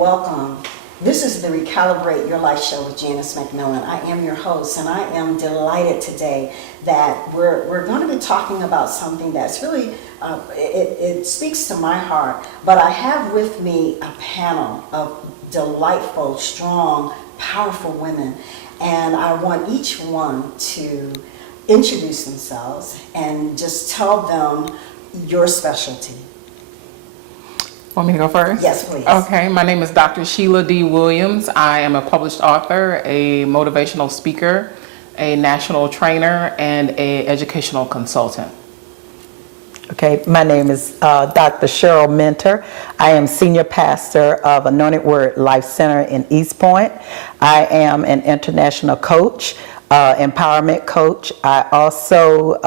welcome. This is the Recalibrate Your Life show with Janice McMillian. I am your host, and I am delighted today that we're going to be talking about something that's really, it speaks to my heart. But I have with me a panel of delightful, strong, powerful women, and I want each one to introduce themselves and just tell them your specialty. Want me to go first? Yes, please. Okay, my name is Dr. Sheila D. Williams. I am a published author, a motivational speaker, a national trainer, and an educational consultant. Okay, my name is Dr. Cheryl Mentor. I am senior pastor of Anointed Word Life Center in East Point. I am an international coach, empowerment coach. I also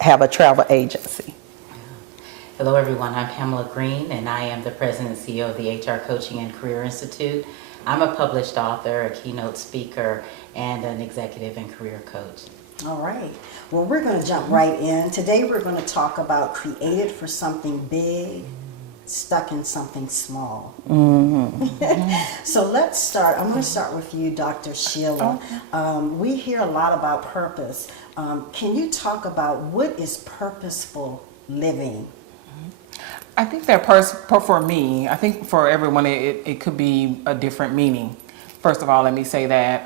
have a travel agency. Hello everyone, I'm Pamela Green and I am the President and CEO of the HR Coaching and Career Institute. I'm a published author, a keynote speaker, and an executive and career coach. All right. Well, we're going to jump right in. Today we're going to talk about created for something big, stuck in something small. Mm-hmm. So let's start. I'm going to start with you, Dr. Sheila. Okay. We hear a lot about purpose. Can you talk about what is purposeful living? I think that for me, I think for everyone, it could be a different meaning. First of all, let me say that.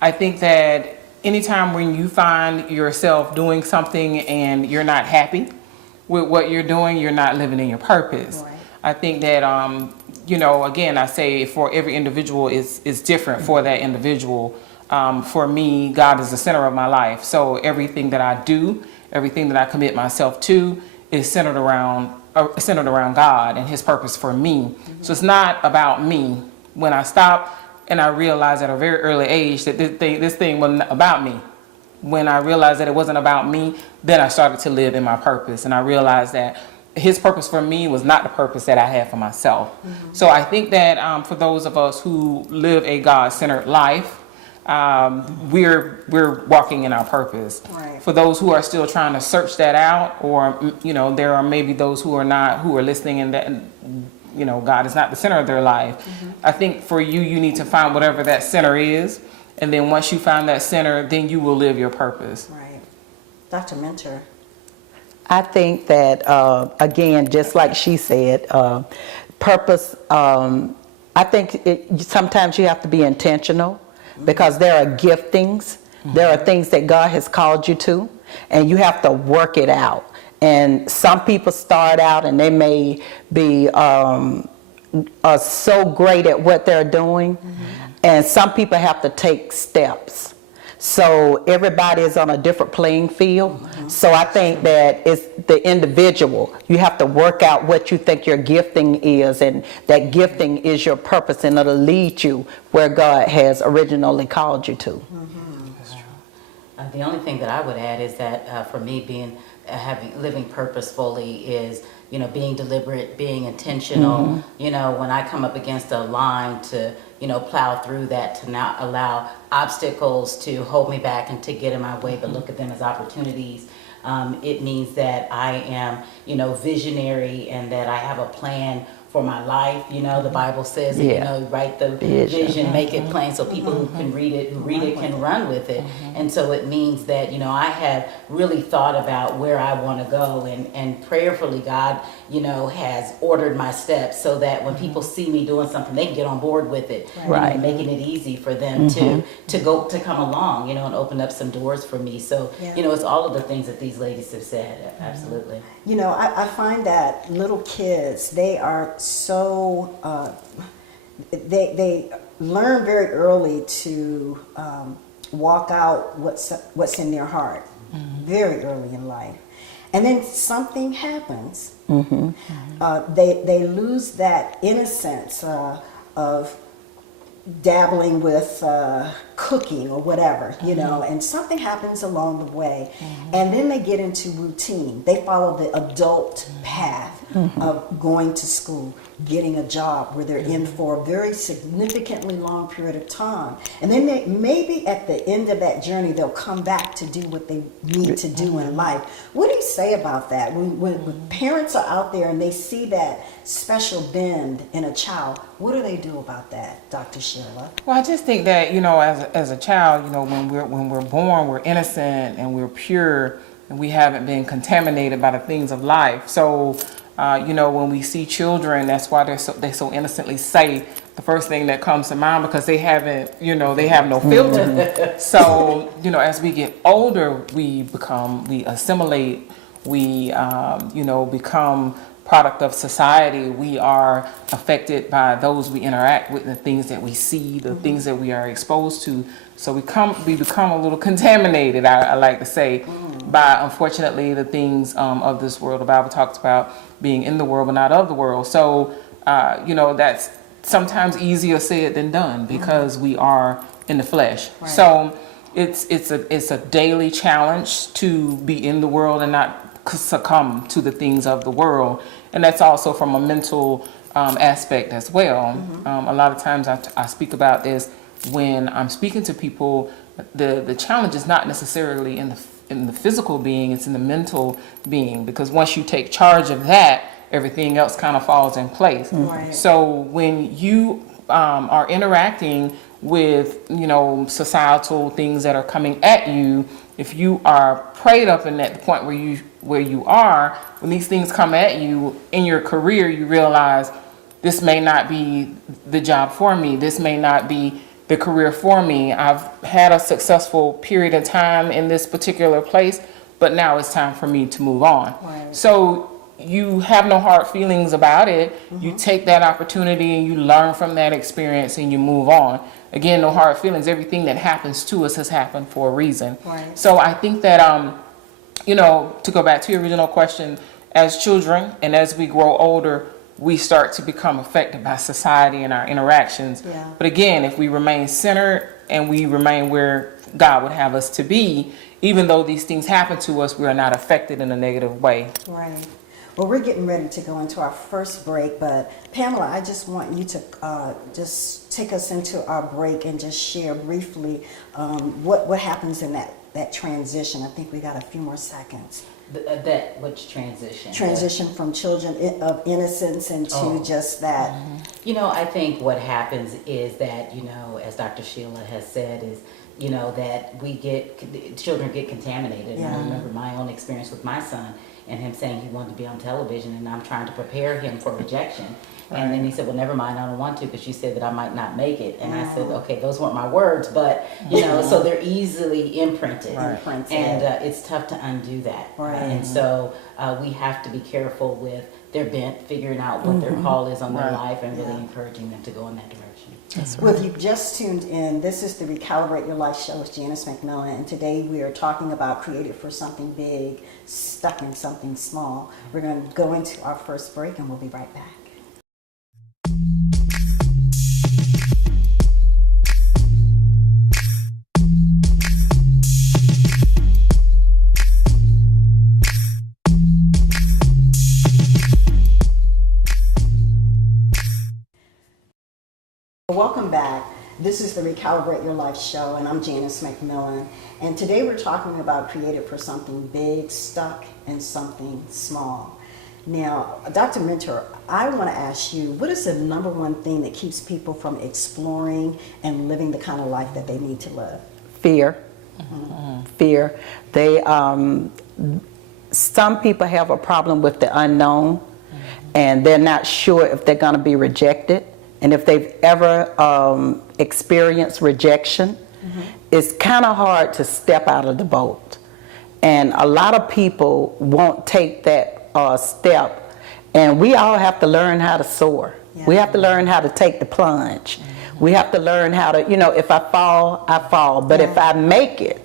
I think that anytime when you find yourself doing something and you're not happy with what you're doing, you're not living in your purpose. Right. I think that, again, I say for every individual is different for that individual. For me, God is the center of my life. So everything that I do, everything that I commit myself to is centered around God and His purpose for me. Mm-hmm. So it's not about me. When I stop and I realized at a very early age that this thing wasn't about me, when I realized that it wasn't about me, then I started to live in my purpose. And I realized that His purpose for me was not the purpose that I had for myself. Mm-hmm. So I think that for those of us who live a God-centered life, we're walking in our purpose. Right. For those who are still trying to search that out, or there are maybe those who are listening and that God is not the center of their life. Mm-hmm. I think for you need to find whatever that center is, and then once you find that center, then you will live your purpose. Right. Dr. Mentor. I think that again, just like she said, purpose. I think sometimes you have to be intentional. Because there are giftings, there are things that God has called you to, and you have to work it out. And some people start out and they may be so great at what they're doing, and some people have to take steps. So everybody is on a different playing field. So I think that it's the individual. You have to work out what you think your gifting is, and that gifting is your purpose, and it'll lead you where God has originally called you to. Mm-hmm. That's true. The only thing that I would add is that for me, living purposefully is being deliberate, being intentional. Mm-hmm. When I come up against a line to plow through that, to not allow obstacles to hold me back and to get in my way, but look at them as opportunities. It means that I am, visionary, and that I have a plan for my life. The Bible says, write the vision, make it plain, so people who can read it can run with it. And so it means that, I have really thought about where I want to go, and prayerfully God, has ordered my steps so that when people see me doing something, they can get on board with it. Right. Making it easy for them to come along, and open up some doors for me. So, it's all of the things that these ladies have said. Absolutely. I find that little kids, they are so, they learn very early to walk out what's in their heart very early in life. And then something happens. They lose that innocence of dabbling with cooking or whatever, and something happens along the way, and then they get into routine. They follow the adult path of going to school, getting a job where they're in for a very significantly long period of time. And then maybe at the end of that journey, they'll come back to do what they need to do in life. What do you say about that? When parents are out there and they see that special bend in a child, what do they do about that, Dr. Sheila? Well, I just think that, as a child, when we're born, we're innocent and we're pure and we haven't been contaminated by the things of life. So, when we see children, that's why they so innocently say the first thing that comes to mind, because they haven't, they have no filter. So, as we get older, we assimilate, we, become product of society. We are affected by those we interact with, the things that we see, the things that we are exposed to. So we become a little contaminated, I like to say, by, unfortunately, the things of this world. The Bible talks about being in the world but not of the world. So, that's sometimes easier said than done, because we are in the flesh. Right. So it's a daily challenge to be in the world and not succumb to the things of the world. And that's also from a mental aspect as well. A lot of times I speak about this when I'm speaking to people. The challenge is not necessarily in the physical being, it's in the mental being, because once you take charge of that, everything else kind of falls in place. Right. So when you are interacting with, societal things that are coming at you, if you are prayed up in that point where you are, when these things come at you in your career, you realize this may not be the job for me. This may not be the career for me. I've had a successful period of time in this particular place, but now it's time for me to move on. Right. So you have no hard feelings about it. You take that opportunity and you learn from that experience and you move on. Again, no hard feelings. Everything that happens to us has happened for a reason. Right. So I think that, to go back to your original question, as children and as we grow older, we start to become affected by society and our interactions. Yeah. But again, if we remain centered and we remain where God would have us to be, even though these things happen to us, we are not affected in a negative way. Right. Well, we're getting ready to go into our first break, but Pamela, I just want you to just take us into our break and just share briefly what happens in that transition. I think we got a few more seconds. Which transition? Transition from children of innocence into just that. I think what happens is that, as Dr. Sheila has said, is, that children get contaminated. Yeah. And I remember my own experience with my son and him saying he wanted to be on television, and I'm trying to prepare him for rejection. Right. And then he said, well, never mind, I don't want to, because you said that I might not make it. And I said, okay, those weren't my words, but, so they're easily imprinted. Right. And it's tough to undo that. Right. And so we have to be careful with their bent, figuring out what their call is on their life, and really encouraging them to go in that direction. That's right. Well, if you've just tuned in, this is the Recalibrate Your Life show with Janice McMillian, and today we are talking about created for something big, stuck in something small. We're going to go into our first break, and we'll be right back. Welcome back. This is the Recalibrate Your Life show, and I'm Janice McMillian. And today we're talking about created for something big, stuck in something small. Now, Dr. Mentor, I want to ask you, what is the number one thing that keeps people from exploring and living the kind of life that they need to live? Fear. Fear. Some people have a problem with the unknown, and they're not sure if they're going to be rejected. And if they've ever experienced rejection, it's kind of hard to step out of the boat. And a lot of people won't take that step. And we all have to learn how to soar. Yeah. We have to learn how to take the plunge. We have to learn how to, if I fall, I fall. But if I make it,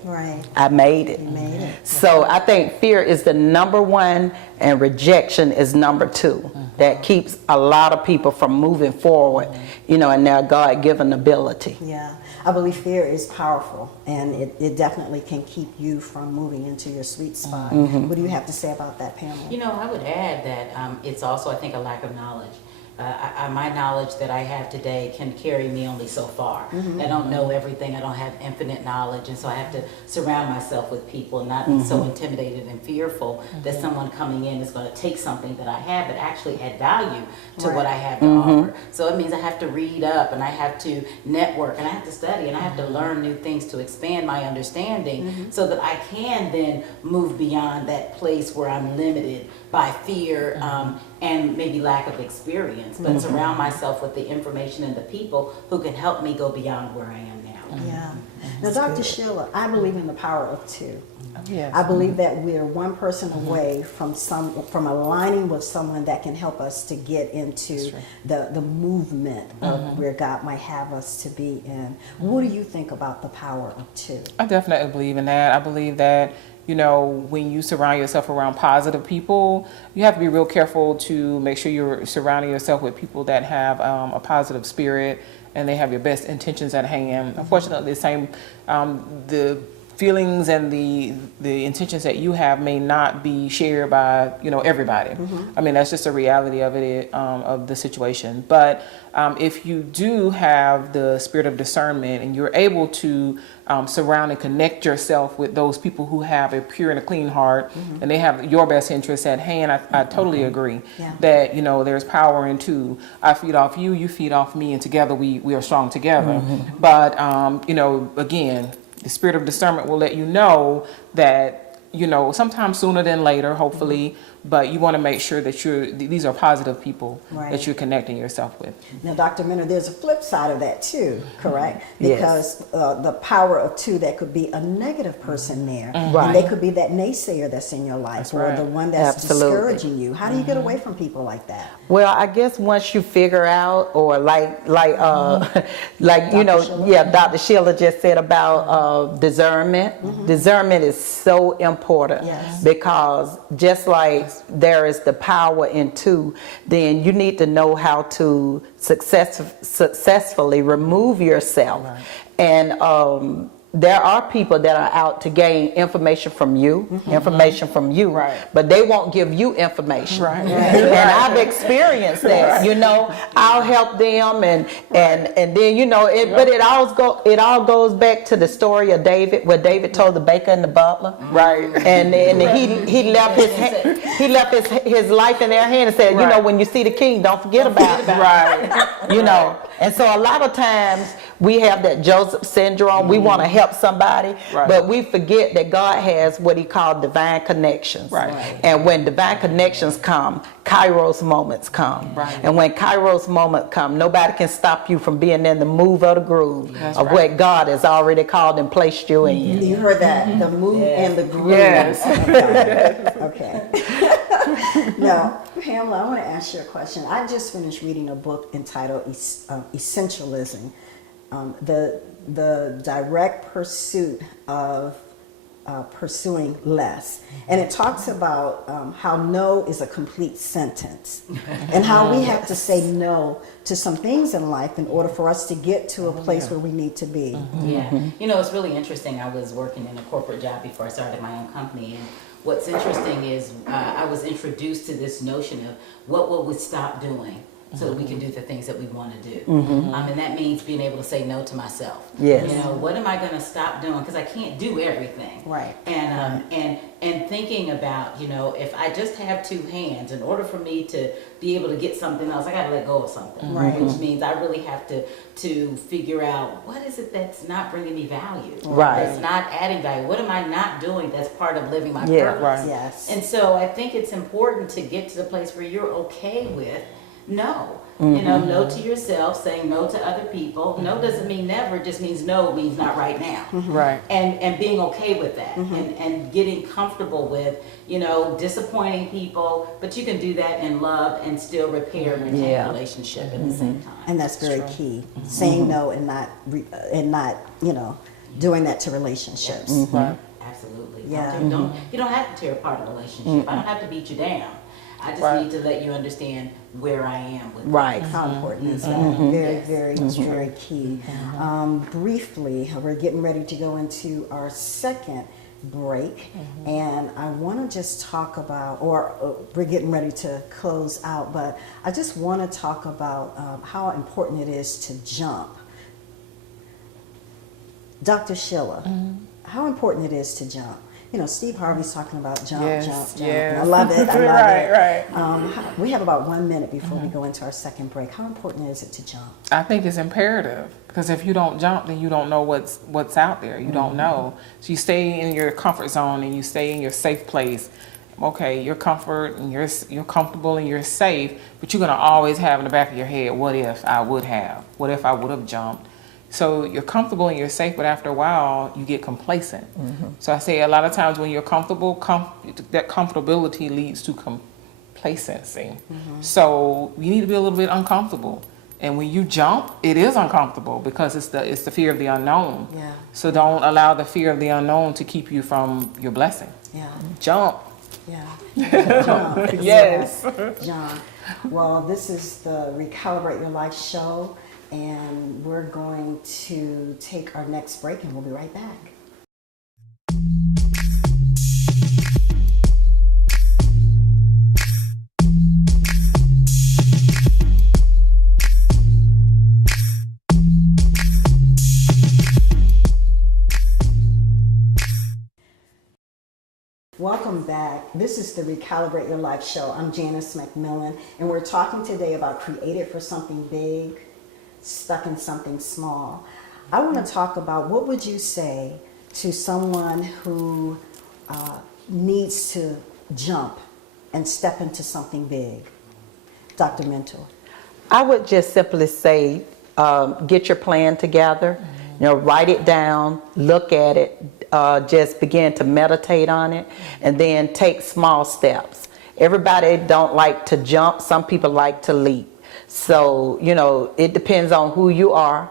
I made it. You made it. So I think fear is the number one, and rejection is number two. That keeps a lot of people from moving forward, in their God-given ability. Yeah, I believe fear is powerful, and it definitely can keep you from moving into your sweet spot. What do you have to say about that, Pamela? I would add that it's also, I think, a lack of knowledge. my knowledge that I have today can carry me only so far. I don't know everything. I don't have infinite knowledge, and so I have to surround myself with people and not be so intimidated and fearful that someone coming in is going to take something that I have, but actually add value to what I have to offer. So it means I have to read up, and I have to network, and I have to study, and I have to learn new things to expand my understanding, so that I can then move beyond that place where I'm limited by fear and maybe lack of experience, but surround myself with the information and the people who can help me go beyond where I am now. Yeah. Now, Dr. Sheila, I believe in the power of two. Yes. I believe that we're one person away from aligning with someone that can help us to get into the movement of where God might have us to be in. What do you think about the power of two? I definitely believe in that. I believe that, you know, when you surround yourself around positive people, you have to be real careful to make sure you're surrounding yourself with people that have a positive spirit and they have your best intentions at hand. Unfortunately, the feelings and the intentions that you have may not be shared by, you know, everybody. I mean, that's just a reality of it, of the situation. But if you do have the spirit of discernment and you're able to surround and connect yourself with those people who have a pure and a clean heart and they have your best interests at hand, I totally agree that, you know, there's power in two. I feed off you, you feed off me, and together we are strong together. But, you know, again, the spirit of discernment will let you know that, you know, sometime sooner than later, hopefully, but you want to make sure that these are positive people that you're connecting yourself with. Now, Dr. Minner, there's a flip side of that too, correct? Because the power of two, that could be a negative person there. And they could be that naysayer that's in your life, or the one that's discouraging you. How do you get away from people like that? Well, I guess once you figure out, or like you know, Dr. Sheila just said about discernment. Discernment is so important because just like there is the power in two, then you need to know how to successfully remove yourself. And there are people that are out to gain information from you, but they won't give you information. And I've experienced that. You know, I'll help them, and then, you know, but it all goes back to the story of David, where David told the baker and the butler, and he left his life in their hand and said, you know, when you see the king, don't forget about it. You know, and so a lot of times we have that Joseph syndrome. We want to help somebody, but we forget that God has what he called divine connections. And when divine connections come, Kairos moments come. And when Kairos moments come, nobody can stop you from being in the move of the groove of what God has already called and placed you in. You heard that, the move and the groove. Okay. Now, Pamela, I want to ask you a question. I just finished reading a book entitled Essentialism. The direct pursuit of pursuing less. And it talks about how no is a complete sentence, and how we have to say no to some things in life in order for us to get to a place where we need to be. You know, it's really interesting. I was working in a corporate job before I started my own company, and what's interesting is I was introduced to this notion of what will we stop doing so that we can do the things that we want to do. And that means being able to say no to myself. You know, what am I going to stop doing? Because I can't do everything. And thinking about, you know, if I just have two hands, in order for me to be able to get something else, I got to let go of something. Which means I really have to figure out, what is it that's not bringing me value? That's not adding value? What am I not doing that's part of living my purpose? And so I think it's important to get to the place where you're okay with no. You know, no to yourself, saying no to other people. No doesn't mean never, it just means no means not right now. And being okay with that, and getting comfortable with, you know, disappointing people, but you can do that in love and still repair and retain a relationship at the same time. And that's very key. Saying no and not, you know, doing that to relationships. Absolutely. You don't have to tear apart a relationship. I don't have to beat you down. I just need to let you understand where I am with How important is that? Very key. Briefly, we're getting ready to go into our second break, and I want to just talk about, or we're getting ready to close out, but I just want to talk about how important it is to jump. Dr. Schiller, how important it is to jump. You know, Steve Harvey's talking about jump. Yes. I love it. I love Right. it. We have about 1 minute before we go into our second break. How important is it to jump? I think it's imperative, because if you don't jump, then you don't know what's out there. You don't know. So you stay in your comfort zone and you stay in your safe place. Okay, you're comfort and you're comfortable and you're safe, but you're gonna always have in the back of your head, what if I would have? What if I would have jumped? So you're comfortable and you're safe, but after a while, you get complacent. So I say a lot of times when you're comfortable, that comfortability leads to complacency. So you need to be a little bit uncomfortable. And when you jump, it is uncomfortable because it's the fear of the unknown. Yeah. So don't allow the fear of the unknown to keep you from your blessing. Yeah. Jump. Yeah. Jump. Yes. John. Well, this is the Recalibrate Your Life show, and we're going to take our next break, and we'll be right back. Welcome back. This is the Recalibrate Your Life show. I'm Janice McMillian, and we're talking today about created for something big, stuck in something small. I want to talk about, what would you say to someone who needs to jump and step into something big? Dr. Mentor. I would just simply say, get your plan together, write it down, look at it, just begin to meditate on it, and then take small steps. Everybody don't like to jump. Some people like to leap. So, it depends on who you are.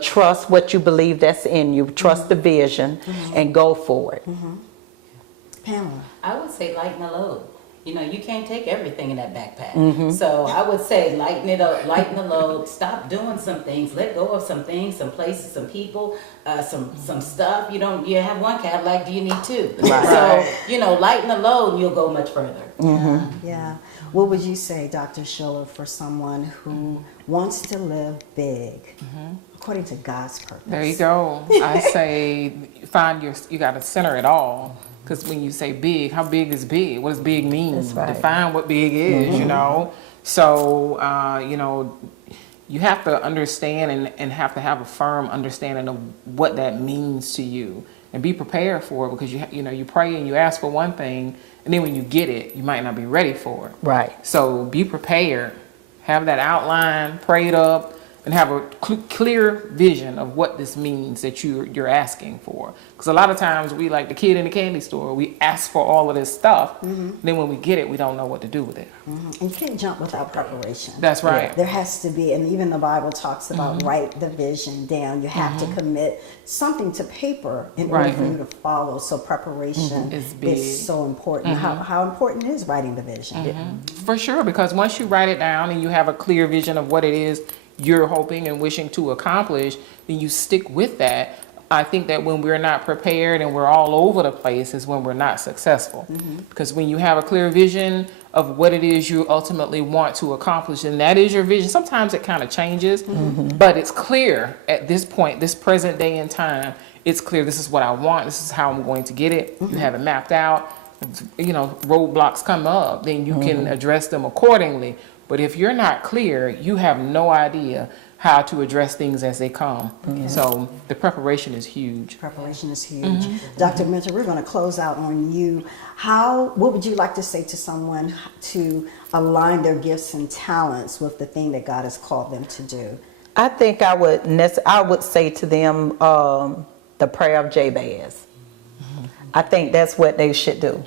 Trust what you believe that's in you. Trust the vision and go for it. Pamela. I would say lighten the load. You can't take everything in that backpack. So I would say lighten it up, lighten the load, stop doing some things, let go of some things, some places, some people, some stuff. You have one Cadillac, do you need two? Right. So, lighten the load and you'll go much further. Yeah. What would you say, Dr. Schiller, for someone who wants to live big according to God's purpose? There you go. I say you got to center it all. Because when you say big, how big is big? What does big mean? That's right. Define what big is, So, you have to understand and have to have a firm understanding of what that means to you. And be prepared for it, because you pray and you ask for one thing, and then when you get it, you might not be ready for it. Right. So be prepared. Have that outline, pray it up, and have a clear vision of what this means that you're asking for. Because a lot of times we, like the kid in the candy store, we ask for all of this stuff. Then when we get it, we don't know what to do with it. And you can't jump without preparation. That's right. There has to be, and even the Bible talks about write the vision down. You have to commit something to paper in order for you to follow. So preparation is so important. How important is writing the vision? For sure, because once you write it down and you have a clear vision of what it is you're hoping and wishing to accomplish, then you stick with that. I think that when we're not prepared and we're all over the place is when we're not successful. Because when you have a clear vision of what it is you ultimately want to accomplish, and that is your vision, sometimes it kind of changes, but it's clear at this point, this present day in time, it's clear this is what I want, this is how I'm going to get it. You have it mapped out. Roadblocks come up, then you can address them accordingly. But if you're not clear, you have no idea how to address things as they come. So the preparation is huge. Preparation is huge. Dr. Mentor, we're going to close out on you. What would you like to say to someone to align their gifts and talents with the thing that God has called them to do? I think I would say to them the prayer of Jabez. I think that's what they should do.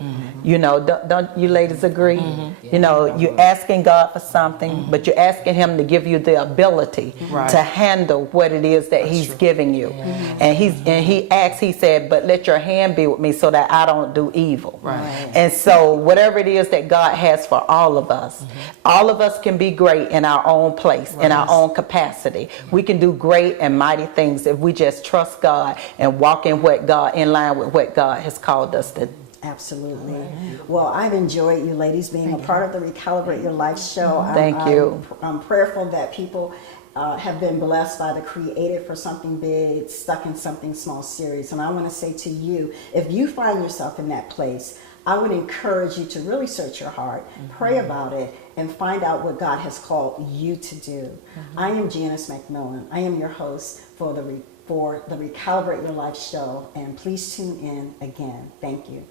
You know, don't you ladies agree? You know, you're asking God for something, but you're asking him to give you the ability Right. to handle what it is that he's giving you. And he asked, he said, but let your hand be with me so that I don't do evil. Right. And so whatever it is that God has for all of us can be great in our own place, in our own capacity. We can do great and mighty things if we just trust God and walk in line with what God has called us to. Absolutely. Well, I've enjoyed you ladies being a part of the Recalibrate Your Life show. Thank you. I'm prayerful that people have been blessed by the Created for Something Big, Stuck in Something Small series. And I want to say to you, if you find yourself in that place, I would encourage you to really search your heart, pray about it, and find out what God has called you to do. I am Janice McMillian. I am your host for the Recalibrate Your Life show, and please tune in again. Thank you.